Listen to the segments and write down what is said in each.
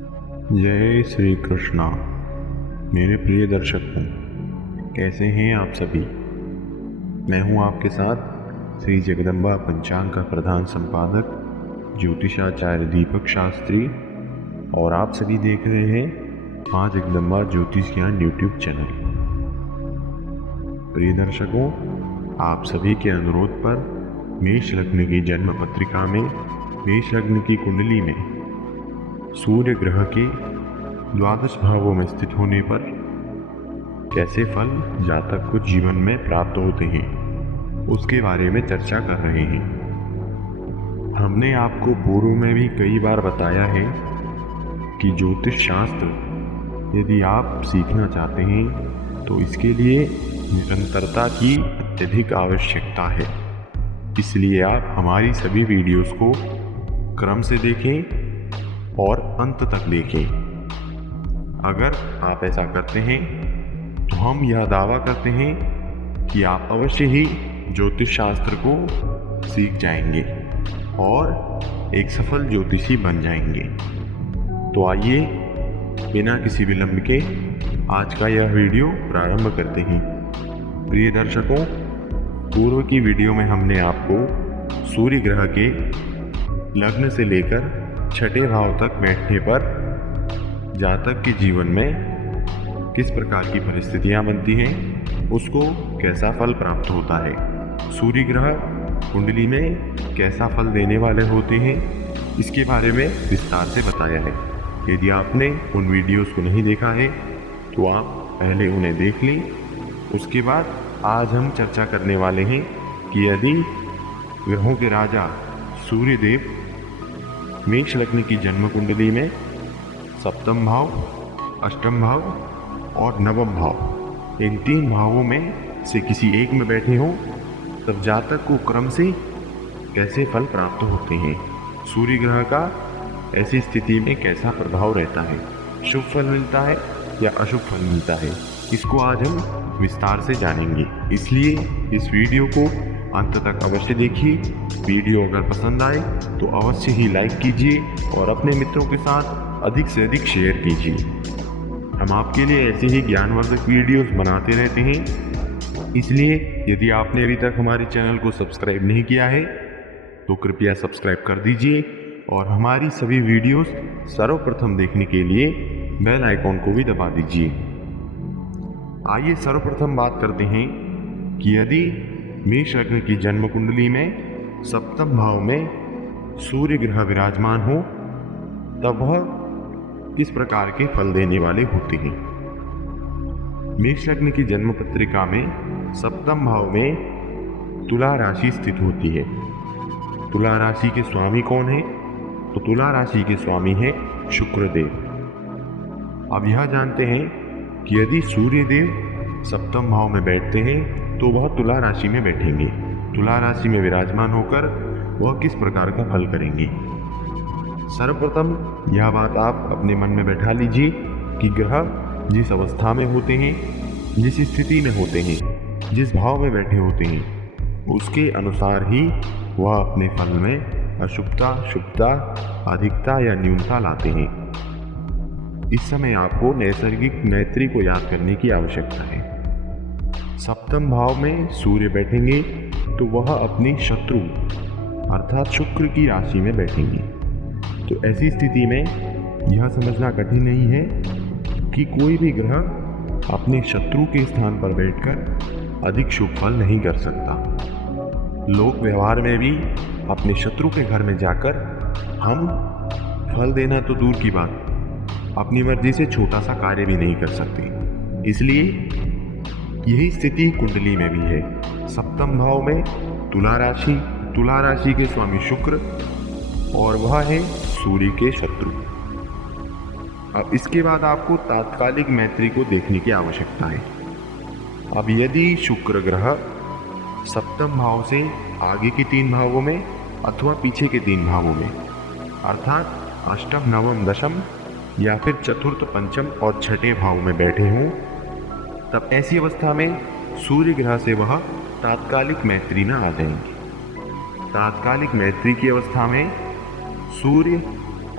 जय श्री कृष्णा। मेरे प्रिय दर्शकों, कैसे हैं आप सभी। मैं हूं आपके साथ श्री जगदम्बा पंचांग का प्रधान संपादक ज्योतिषाचार्य दीपक शास्त्री, और आप सभी देख रहे हैं मां जगदम्बा ज्योतिष ज्ञान यूट्यूब चैनल। प्रिय दर्शकों, आप सभी के अनुरोध पर मेष लग्न की जन्म पत्रिका में मेष लग्न की कुंडली में सूर्य ग्रह के द्वादश भावों में स्थित होने पर कैसे फल जातक को जीवन में प्राप्त होते हैं, उसके बारे में चर्चा कर रहे हैं। हमने आपको पूर्व में भी कई बार बताया है कि ज्योतिष शास्त्र यदि आप सीखना चाहते हैं तो इसके लिए निरंतरता की अत्यधिक आवश्यकता है। इसलिए आप हमारी सभी वीडियोस को क्रम से देखें और अंत तक देखें। अगर आप ऐसा करते हैं तो हम यह दावा करते हैं कि आप अवश्य ही ज्योतिष शास्त्र को सीख जाएंगे और एक सफल ज्योतिषी बन जाएंगे। तो आइए बिना किसी विलंब के आज का यह वीडियो प्रारंभ करते हैं। प्रिय दर्शकों, पूर्व की वीडियो में हमने आपको सूर्य ग्रह के लग्न से लेकर छठे भाव तक बैठने पर जातक के जीवन में किस प्रकार की परिस्थितियां बनती हैं, उसको कैसा फल प्राप्त होता है, सूर्य ग्रह कुंडली में कैसा फल देने वाले होते हैं, इसके बारे में विस्तार से बताया है। यदि आपने उन वीडियोस को नहीं देखा है तो आप पहले उन्हें देख लें। उसके बाद आज हम चर्चा करने वाले हैं कि यदि ग्रहों के राजा सूर्य देव मेष लग्न की जन्म कुंडली में सप्तम भाव, अष्टम भाव और नवम भाव, इन तीन भावों में से किसी एक में बैठे हों, तब जातक को क्रम से कैसे फल प्राप्त होते हैं, सूर्य ग्रह का ऐसी स्थिति में कैसा प्रभाव रहता है, शुभ फल मिलता है या अशुभ फल मिलता है, इसको आज हम विस्तार से जानेंगे। इसलिए इस वीडियो को अंत तक अवश्य देखिए। वीडियो अगर पसंद आए तो अवश्य ही लाइक कीजिए और अपने मित्रों के साथ अधिक से अधिक शेयर कीजिए। हम आपके लिए ऐसे ही ज्ञानवर्धक वीडियोस बनाते रहते हैं। इसलिए यदि आपने अभी तक हमारे चैनल को सब्सक्राइब नहीं किया है तो कृपया सब्सक्राइब कर दीजिए और हमारी सभी वीडियोस सर्वप्रथम देखने के लिए बेल आइकॉन को भी दबा दीजिए। आइए सर्वप्रथम बात करते हैं कि यदि मेष लग्न की जन्म कुंडली में सप्तम भाव में सूर्य ग्रह विराजमान हो तब वह किस प्रकार के फल देने वाले होते हैं। मेष लग्न की जन्म पत्रिका में सप्तम भाव में तुला राशि स्थित होती है। तुला राशि के स्वामी कौन है? तो तुला राशि के स्वामी है शुक्रदेव। अब यह जानते हैं कि यदि सूर्य देव सप्तम भाव में बैठते हैं तो वह तुला राशि में बैठेंगे। तुला राशि में विराजमान होकर वह किस प्रकार का फल करेंगे। सर्वप्रथम यह बात आप अपने मन में बैठा लीजिए कि ग्रह जिस अवस्था में होते हैं, जिस स्थिति में होते हैं, जिस भाव में बैठे होते हैं, उसके अनुसार ही वह अपने फल में अशुभता, शुभता, अधिकता या न्यूनता लाते हैं। इस समय आपको नैसर्गिक मैत्री को याद करने की आवश्यकता है। सप्तम भाव में सूर्य बैठेंगे तो वह अपनी शत्रु अर्थात शुक्र की राशि में बैठेंगे। तो ऐसी स्थिति में यह समझना कठिन नहीं है कि कोई भी ग्रह अपने शत्रु के स्थान पर बैठकर अधिक शुभ फल नहीं कर सकता। लोक व्यवहार में भी अपने शत्रु के घर में जाकर हम फल देना तो दूर की बात, अपनी मर्जी से छोटा सा कार्य भी नहीं कर सकते। इसलिए यही स्थिति कुंडली में भी है। सप्तम भाव में तुला राशि के स्वामी शुक्र और वह है सूर्य के शत्रु। अब इसके बाद आपको तात्कालिक मैत्री को देखने की आवश्यकता है। अब यदि शुक्र ग्रह सप्तम भाव से आगे के तीन भावों में अथवा पीछे के तीन भावों में अर्थात अष्टम, नवम, दशम या फिर चतुर्थ, पंचम और छठे भाव में बैठे हों, तब ऐसी अवस्था में सूर्य ग्रह से वह तात्कालिक मैत्री में आ जाएंगे। तात्कालिक मैत्री की अवस्था में सूर्य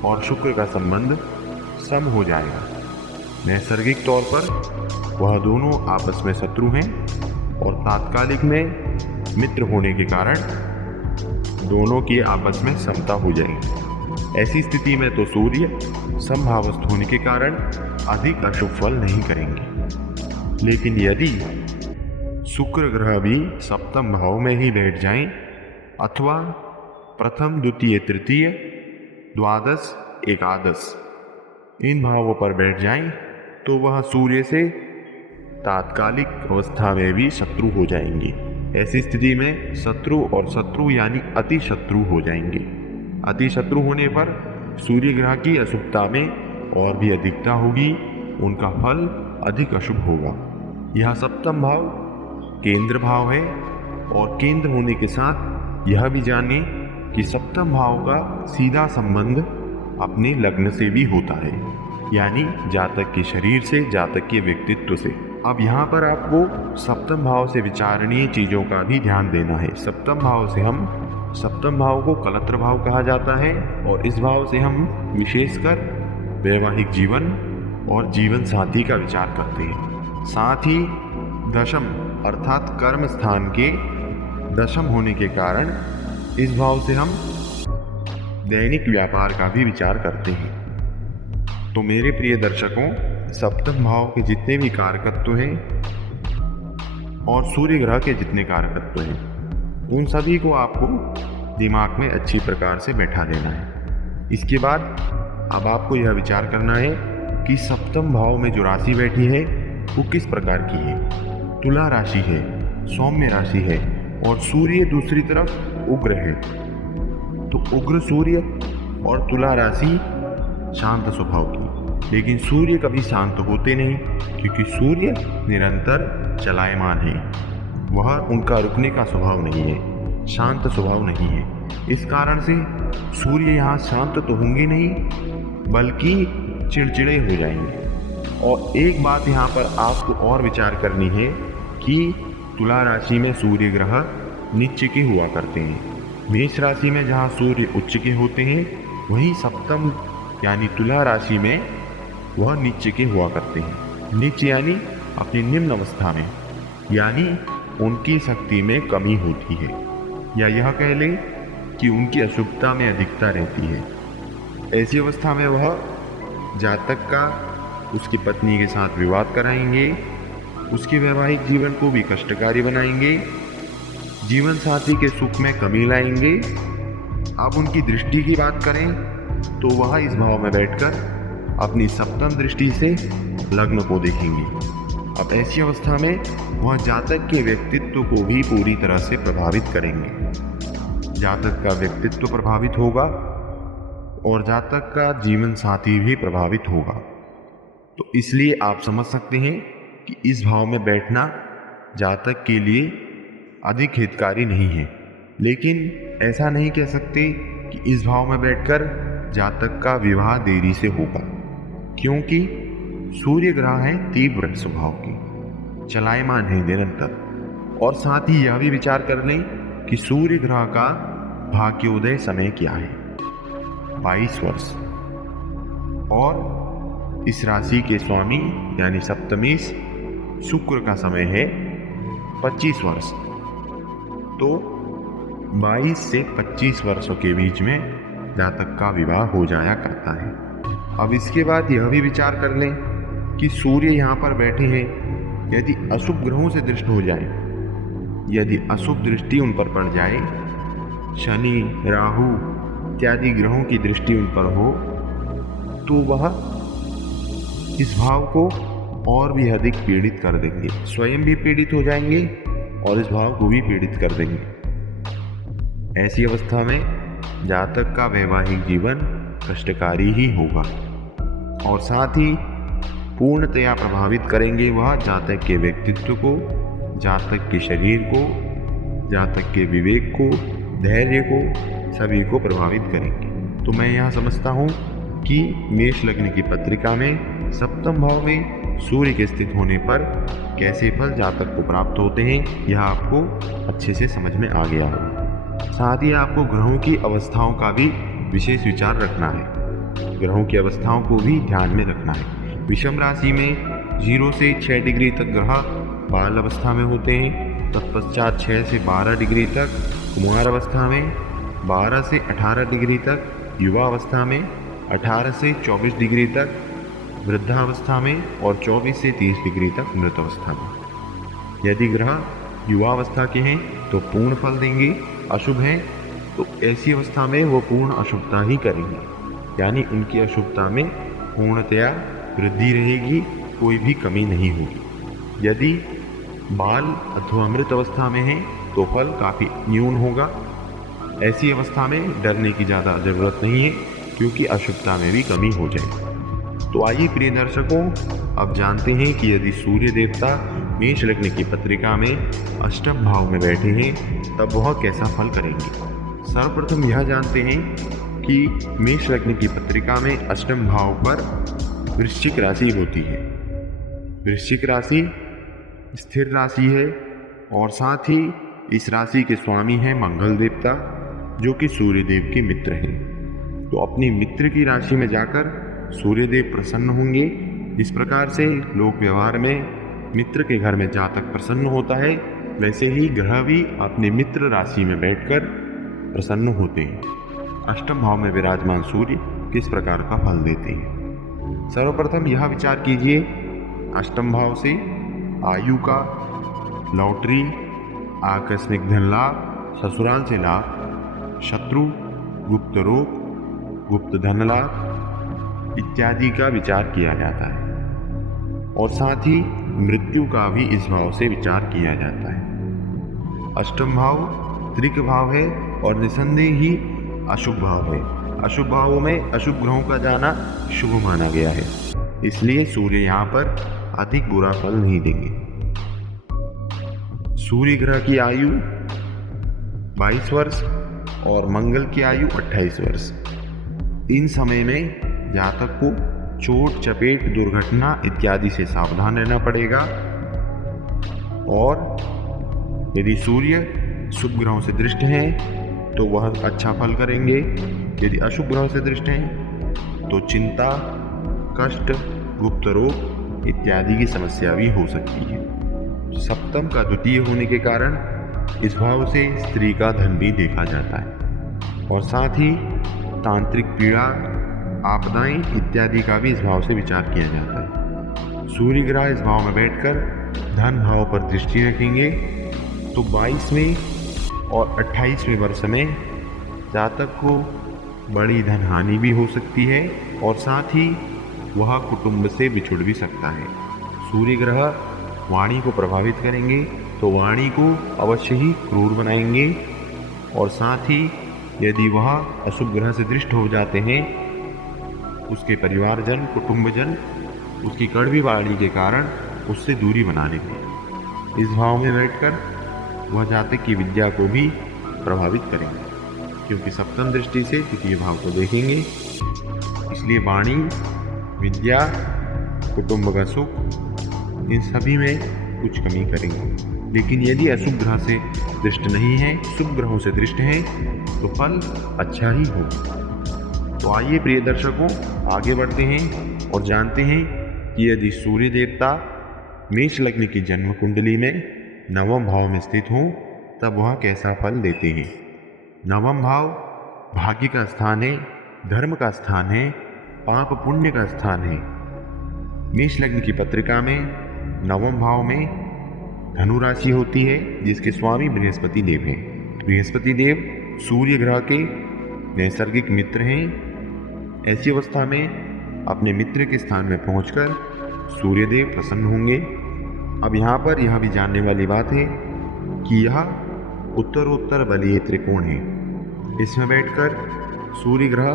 और शुक्र का संबंध सम हो जाएगा। नैसर्गिक तौर पर वह दोनों आपस में शत्रु हैं और तात्कालिक में मित्र होने के कारण दोनों की आपस में समता हो जाएगी। ऐसी स्थिति में तो सूर्य समभावस्थ होने के कारण अधिक अशुभ फल नहीं करेंगे। लेकिन यदि शुक्र ग्रह भी सप्तम भाव में ही बैठ जाएं अथवा प्रथम, द्वितीय, तृतीय, द्वादश, एकादश इन भावों पर बैठ जाएं तो वह सूर्य से तात्कालिक अवस्था में भी शत्रु हो जाएंगे। ऐसी स्थिति में शत्रु और शत्रु यानी अति शत्रु हो जाएंगे। अति शत्रु होने पर सूर्य ग्रह की अशुभता में और भी अधिकता होगी, उनका फल अधिक अशुभ होगा। यह सप्तम भाव केंद्र भाव है और केंद्र होने के साथ यह भी जाने कि सप्तम भाव का सीधा संबंध अपने लग्न से भी होता है, यानी जातक के शरीर से, जातक के व्यक्तित्व से। अब यहाँ पर आपको सप्तम भाव से विचारणीय चीजों का भी ध्यान देना है। सप्तम भाव को कलत्र भाव कहा जाता है और इस भाव से हम विशेषकर वैवाहिक जीवन और जीवन साथी का विचार करते हैं। साथ ही दशम अर्थात कर्म स्थान के दशम होने के कारण इस भाव से हम दैनिक व्यापार का भी विचार करते हैं। तो मेरे प्रिय दर्शकों, सप्तम भाव के जितने भी कारकत्व हैं और सूर्य ग्रह के जितने कारकत्व हैं, उन सभी को आपको दिमाग में अच्छी प्रकार से बैठा देना है। इसके बाद अब आपको यह विचार करना है कि सप्तम भाव में जो राशि बैठी है वो किस प्रकार की है। तुला राशि है, सौम्य राशि है और सूर्य दूसरी तरफ उग्र है। तो उग्र सूर्य और तुला राशि शांत स्वभाव की, लेकिन सूर्य कभी शांत होते नहीं क्योंकि सूर्य निरंतर चलायमान है। वह उनका रुकने का स्वभाव नहीं है, शांत स्वभाव नहीं है। इस कारण से सूर्य यहाँ शांत तो होंगे नहीं बल्कि चिड़चिड़े हो जाएंगे। और एक बात यहाँ पर आपको और विचार करनी है कि तुला राशि में सूर्य ग्रह नीच के हुआ करते हैं। मेष राशि में जहाँ सूर्य उच्च के होते हैं, वहीं सप्तम यानी तुला राशि में वह नीच के हुआ करते हैं। नीच यानी अपनी निम्न अवस्था में, यानी उनकी शक्ति में कमी होती है, या यह कह लें कि उनकी अशुभता में अधिकता रहती है। ऐसी अवस्था में वह जातक का उसकी पत्नी के साथ विवाद कराएंगे, उसके वैवाहिक जीवन को भी कष्टकारी बनाएंगे, जीवन साथी के सुख में कमी लाएंगे। अब उनकी दृष्टि की बात करें तो वह इस भाव में बैठकर अपनी सप्तम दृष्टि से लग्न को देखेंगे। अब ऐसी अवस्था में वह जातक के व्यक्तित्व को भी पूरी तरह से प्रभावित करेंगे। जातक का व्यक्तित्व प्रभावित होगा और जातक का जीवन साथी भी प्रभावित होगा। तो इसलिए आप समझ सकते हैं कि इस भाव में बैठना जातक के लिए अधिक हितकारी नहीं है। लेकिन ऐसा नहीं कह सकते कि इस भाव में बैठकर जातक का विवाह देरी से होगा, क्योंकि सूर्य ग्रह है तीव्र स्वभाव की, चलायमान है निरंतर। और साथ ही यह भी विचार कर लें कि सूर्य ग्रह का भाग्योदय समय क्या है, 22 वर्ष। और इस राशि के स्वामी यानी सप्तमेश शुक्र का समय है 25 वर्ष। तो 22 से 25 वर्षों के बीच में जातक का विवाह हो जाया करता है। अब इसके बाद यह भी विचार कर लें कि सूर्य यहाँ पर बैठे हैं, यदि अशुभ ग्रहों से दृष्ट हो जाए, यदि अशुभ दृष्टि उन पर पड़ जाए, शनि, राहु इत्यादि ग्रहों की दृष्टि उन पर हो, तो वह इस भाव को और भी अधिक पीड़ित कर देंगे। स्वयं भी पीड़ित हो जाएंगे और इस भाव को भी पीड़ित कर देंगे। ऐसी अवस्था में जातक का वैवाहिक जीवन कष्टकारी ही होगा और साथ ही पूर्णतया प्रभावित करेंगे वह जातक के व्यक्तित्व को, जातक के शरीर को, जातक के विवेक को, धैर्य को, सभी को प्रभावित करेंगे। तो मैं यहाँ समझता हूँ कि मेष लग्न की पत्रिका में सप्तम भाव में सूर्य के स्थित होने पर कैसे फल जातक को प्राप्त होते हैं, यह आपको अच्छे से समझ में आ गया होगा। साथ ही आपको ग्रहों की अवस्थाओं का भी विशेष विचार रखना है। ग्रहों की अवस्थाओं को भी ध्यान में रखना है। विषम राशि में 0 से 6 डिग्री तक ग्रह बाल अवस्था में होते हैं, तत्पश्चात 6 से 12 डिग्री तक कुमार अवस्था में, 12 से 18 डिग्री तक युवा अवस्था में, 18 से 24 डिग्री तक वृद्धावस्था में और 24 से 30 डिग्री तक मृत अवस्था में। यदि ग्रह युवा अवस्था के हैं तो पूर्ण फल देंगे, अशुभ हैं तो ऐसी अवस्था में वो पूर्ण अशुभता ही करेंगे, यानी उनकी अशुभता में पूर्णतया वृद्धि रहेगी, कोई भी कमी नहीं होगी। यदि बाल अथवा मृत अवस्था में हैं तो फल काफ़ी न्यून होगा। ऐसी अवस्था में डरने की ज़्यादा ज़रूरत नहीं है, क्योंकि अशुभता में भी कमी हो जाएगी। तो आइए प्रिय दर्शकों, अब जानते हैं कि यदि सूर्य देवता मेष लग्न की पत्रिका में अष्टम भाव में बैठे हैं तब वह कैसा फल करेंगे। सर्वप्रथम यह जानते हैं कि मेष लग्न की पत्रिका में अष्टम भाव पर वृश्चिक राशि होती है। वृश्चिक राशि स्थिर राशि है और साथ ही इस राशि के स्वामी हैं मंगल देवता, जो कि सूर्यदेव के मित्र हैं। तो अपनी मित्र की राशि में जाकर सूर्यदेव प्रसन्न होंगे। इस प्रकार से लोक व्यवहार में मित्र के घर में जातक प्रसन्न होता है, वैसे ही ग्रह भी अपने मित्र राशि में बैठकर प्रसन्न होते हैं। अष्टम भाव में विराजमान सूर्य किस प्रकार का फल देते हैं। सर्वप्रथम यह विचार कीजिए, अष्टम भाव से आयु का, लॉटरी, आकस्मिक धन लाभ, ससुराल से लाभ, शत्रु, गुप्त रोग, गुप्त धन लाभ इत्यादि का विचार किया जाता है और साथ ही मृत्यु का भी इस भाव से विचार किया जाता है। अष्टम भाव त्रिक भाव है और निसंदेह ही अशुभ भाव है। अशुभ भावों में अशुभ ग्रहों का जाना शुभ माना गया है, इसलिए सूर्य यहाँ पर अधिक बुरा फल नहीं देंगे। सूर्य ग्रह की आयु 22 वर्ष और मंगल की आयु 28 वर्ष। इन समय में जातक को चोट, चपेट, दुर्घटना इत्यादि से सावधान रहना पड़ेगा। और यदि सूर्य शुभ ग्रहों से दृष्ट हैं तो वह अच्छा फल करेंगे। यदि अशुभ ग्रहों से दृष्ट हैं तो चिंता, कष्ट, गुप्त रोग इत्यादि की समस्या भी हो सकती है। सप्तम का द्वितीय होने के कारण इस भाव से स्त्री का धन भी देखा जाता है और साथ ही तांत्रिक पीड़ा, आपदाएं इत्यादि का भी इस भाव से विचार किया जाता है। सूर्य ग्रह इस भाव में बैठकर धन भाव पर दृष्टि रखेंगे तो 22वें और 28वें वर्ष में जातक को बड़ी धन हानि भी हो सकती है और साथ ही वह कुटुंब से बिछुड़ भी सकता है। सूर्य ग्रह वाणी को प्रभावित करेंगे तो वाणी को अवश्य ही क्रूर बनाएंगे और साथ ही यदि वह अशुभ ग्रह से दृष्ट हो जाते हैं, उसके परिवारजन, कुटुंबजन उसकी कड़वी वाणी के कारण उससे दूरी बना लेंगे। इस भाव में बैठकर वह जातक की विद्या को भी प्रभावित करेंगे, क्योंकि सप्तम दृष्टि से द्वितीय भाव को देखेंगे। इसलिए वाणी, विद्या, कुटुंब का सुख इन सभी में कुछ कमी करेंगे। लेकिन यदि अशुभ ग्रह से दृष्ट नहीं है, शुभ ग्रहों से दृष्ट हैं तो फल अच्छा ही होगा। तो आइए प्रिय दर्शकों, आगे बढ़ते हैं और जानते हैं कि यदि सूर्य देवता मेष लग्न की जन्म कुंडली में नवम भाव में स्थित हों तब वह कैसा फल देते हैं। नवम भाव भाग्य का स्थान है, धर्म का स्थान है, पाप पुण्य का स्थान है। मेष लग्न की पत्रिका में नवम भाव में धनु राशि होती है, जिसके स्वामी बृहस्पति देव हैं। बृहस्पति देव सूर्य ग्रह के नैसर्गिक मित्र हैं। ऐसी अवस्था में अपने मित्र के स्थान में पहुंचकर सूर्यदेव प्रसन्न होंगे। अब यहाँ पर यह भी जानने वाली बात है कि यह उत्तरोत्तर बलीय त्रिकोण है। इसमें बैठकर सूर्य ग्रह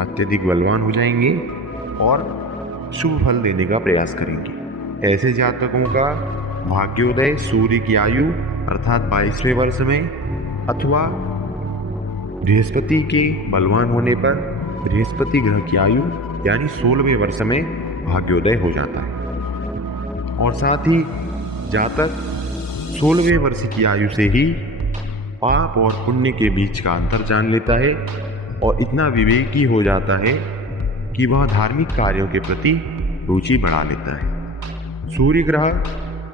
अत्यधिक बलवान हो जाएंगे और शुभ फल देने का प्रयास करेंगे। ऐसे जातकों का भाग्योदय सूर्य की आयु अर्थात 22वें वर्ष में अथवा बृहस्पति के बलवान होने पर बृहस्पति ग्रह की आयु यानी 16वें वर्ष में भाग्योदय हो जाता है। और साथ ही जातक 16वें वर्ष की आयु से ही पाप और पुण्य के बीच का अंतर जान लेता है और इतना विवेकी हो जाता है कि वह धार्मिक कार्यों के प्रति रुचि बढ़ा लेता है। सूर्य ग्रह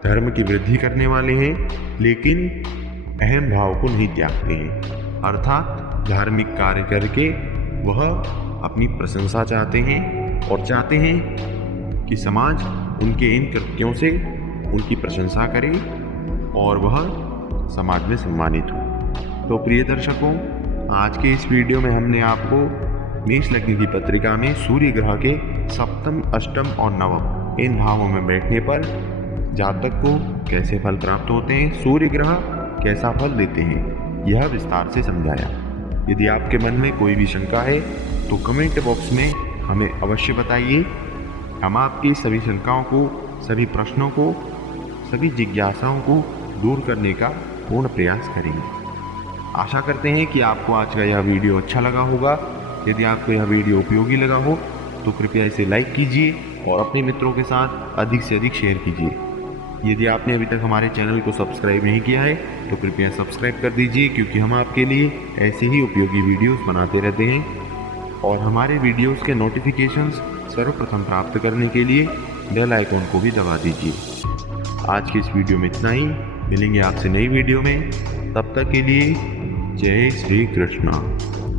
धर्म की वृद्धि करने वाले हैं, लेकिन अहम भाव को नहीं त्यागते हैं, अर्थात धार्मिक कार्य करके वह अपनी प्रशंसा चाहते हैं और चाहते हैं कि समाज उनके इन कृत्यों से उनकी प्रशंसा करे और वह समाज में सम्मानित हो। तो प्रिय दर्शकों, आज के इस वीडियो में हमने आपको मेष लग्न की पत्रिका में सूर्य ग्रह के सप्तम, अष्टम और नवम इन भावों में बैठने पर जातक को कैसे फल प्राप्त होते हैं, सूर्य ग्रह कैसा फल देते हैं, यह विस्तार से समझाया। यदि आपके मन में कोई भी शंका है तो कमेंट बॉक्स में हमें अवश्य बताइए। हम आपकी सभी शंकाओं को, सभी प्रश्नों को, सभी जिज्ञासाओं को दूर करने का पूर्ण प्रयास करेंगे। आशा करते हैं कि आपको आज का यह वीडियो अच्छा लगा होगा। यदि आपको यह वीडियो उपयोगी लगा हो तो कृपया इसे लाइक कीजिए और अपने मित्रों के साथ अधिक से अधिक शेयर कीजिए। यदि आपने अभी तक हमारे चैनल को सब्सक्राइब नहीं किया है तो कृपया सब्सक्राइब कर दीजिए, क्योंकि हम आपके लिए ऐसे ही उपयोगी वीडियोस बनाते रहते हैं। और हमारे वीडियोस के नोटिफिकेशंस सर्वप्रथम प्राप्त करने के लिए बेल आइकॉन को भी दबा दीजिए। आज की इस वीडियो में इतना ही। मिलेंगे आपसे नई वीडियो में, तब तक के लिए जय श्री कृष्ण।